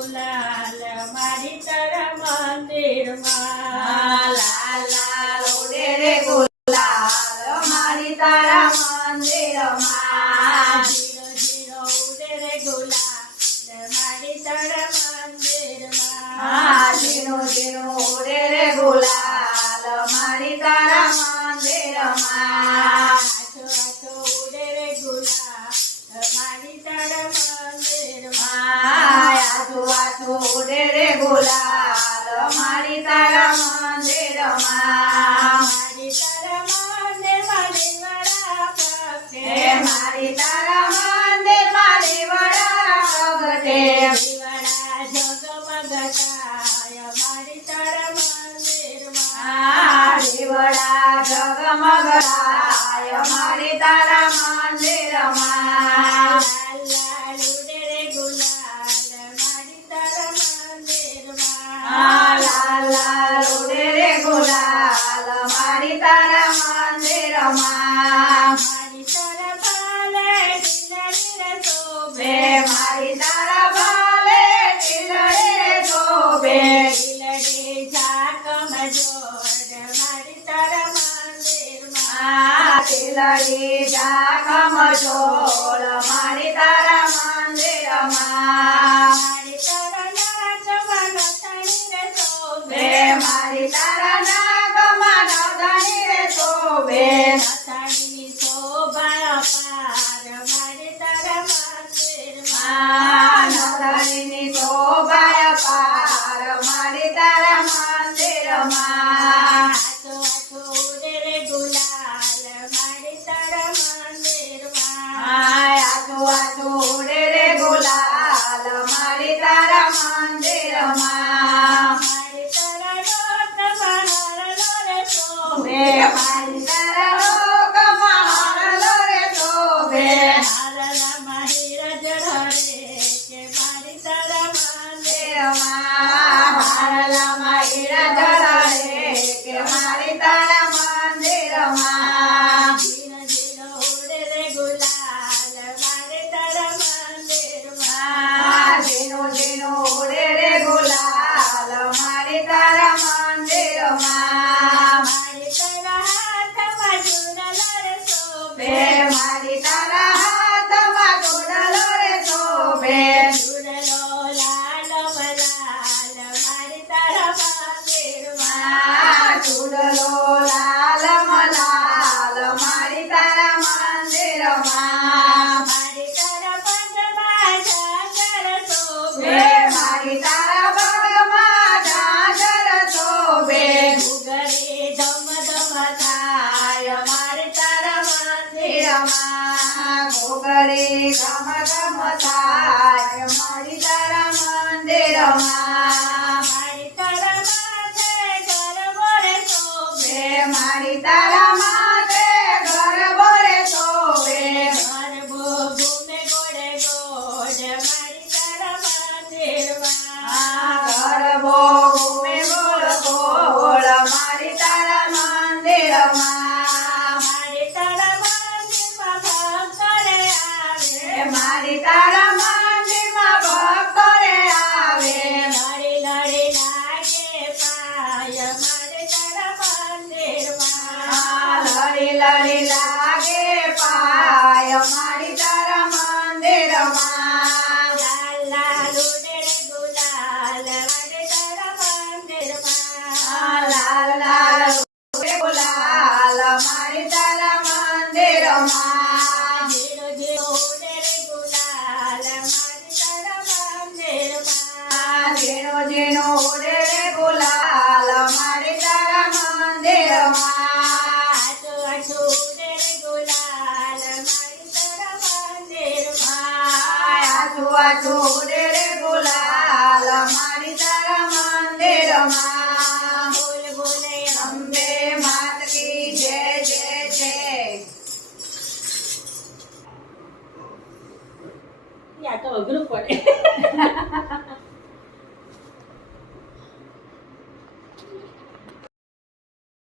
ગુલાલ મારી તારા મંદિરમાં લાલ લાલ ઉડે રે ગુલાલ મારી તારા મંદિરમાં ઝીરો ઝીરો ઉડે રે ગુલાલ મારી તારા મંદિરમાં ઝીણું ઝીણું ઉડે રે ગુલાલ મારી તારા મંદિરમાં આછો આછો ઉડે રે ગુલાલ મારી તારા મંદિરમાં આછું આછું ઉડે રે ગુલાલ મારી તારા મંદિરમાં મારી તારા મંદિરમાં દેવડા પ્રગટે મારી તારા મંદિરમાં દેવડા પ્રગટે દીવડા ઝગમગતાય મારી તારા મંદિરમાં દીવડા ઝગમગાય મારી તારા મંદિરમાં લાલ લાલ ઉડે રે ગુલાલ મારી તારા મંદિરમાં લાલ લાલ ઉડે રે ગુલાલ મારી તારા મંદિરમાં મારી તારા ભાલે ઢીલડી શોભે મારી તારા ભાલે ઢીલડી શોભે ઢીલડી ઝાકમ જોડ મારી તારા મંદિરમાં ઢીલડી ઝાકમ જોડ મારી તારા મંદિરમાં મારી તારા નાચમાં નથણી રે શોભે મારી તારા નાગમાં નગણી રે શોભે નથણીની શોભા અપાર મારી તારા મંદિરમાં નગણીની શોભાય પાર મારી તારા મંદિરમાં આછો આછો ઉડે રે ગુલાલ મારી તારા મંદિરમાં આછું આછું ઉડે રે ગુલાલ મારી તારા મંદિરમાં મારી તારા લોકમાં હરલો રે શોભે મારી તારા લોકમાં હરલો રે શોભે હરલામાં હીરા જળહરે કે મારી તારા મંદિર હારલામાં હીરા જળહરે કે મારી તારા મંદિરમાં ઝીણો ઝીણો ઉડે રે ગુલાલ મારી તારા મંદિરમાં ઝીણું ઝીણું ઉડે રે ગુલાલ મારી તારા મંદિરમાં મારી તારા હાથમાં ચૂડલો રે શોભે મારી તારા હાથમાં ચૂડલો રે શોભે ચૂડલો લાલ મલાલ મારી તારા મંદિરમાં ચૂડલો લાલ મલાલ મારી તારા મંદિરમાં મારી તારા પગમાં ઝાંઝર શોભે મારી તારા પગમાં ઝાંઝર શોભે ઘૂઘરે ધમ ધમ થાય મારી તારા મંદિરમાં ઘોઘરે ગમ ગમ થાય મારી તારા મંદિરમાં મારી તારા માથે ગરબો રે શોભે મારી તારા માથે ગરબો રે શોભે ગરબો ઘૂમે ગોળે ગોળ મારી તારા મંદિરમાં ગરબો ઘૂમે ગોળ ગોળ મારી તારા મંદિરમાં મારી તારા મંદિરમાં ભક્ત રે આવે મારી તારા મંદિરમાં ભક્તો રે આવે લડી લડી લાગે પાય મારી તારા મંદિરમાં લડી લડી લાગે પાય મારી તારા મંદિરમાં લાલ લાલ ઉડે રે ગુલાલ મારી તારા મંદિરમાં લાલ લાલ ઉડે ગુલાલ મારી તારા મંદિરમાં ઝીરો ઝીરો ઉડે રે ગુલાલ મારી તારા મંદિરમાં ઝીણો ઝીણો ઉડે રે ગુલાલ મારી તારા મંદિરમાં આછો આછો ઉડે રે ગુલાલ મારી તારા મંદિરમાં આછું આછું ઉડે રે ગુલાલ મારી તારા મંદિરમાં બોલ બોલે અંબે માત કી જય જય જય યા તો અઘરું પડે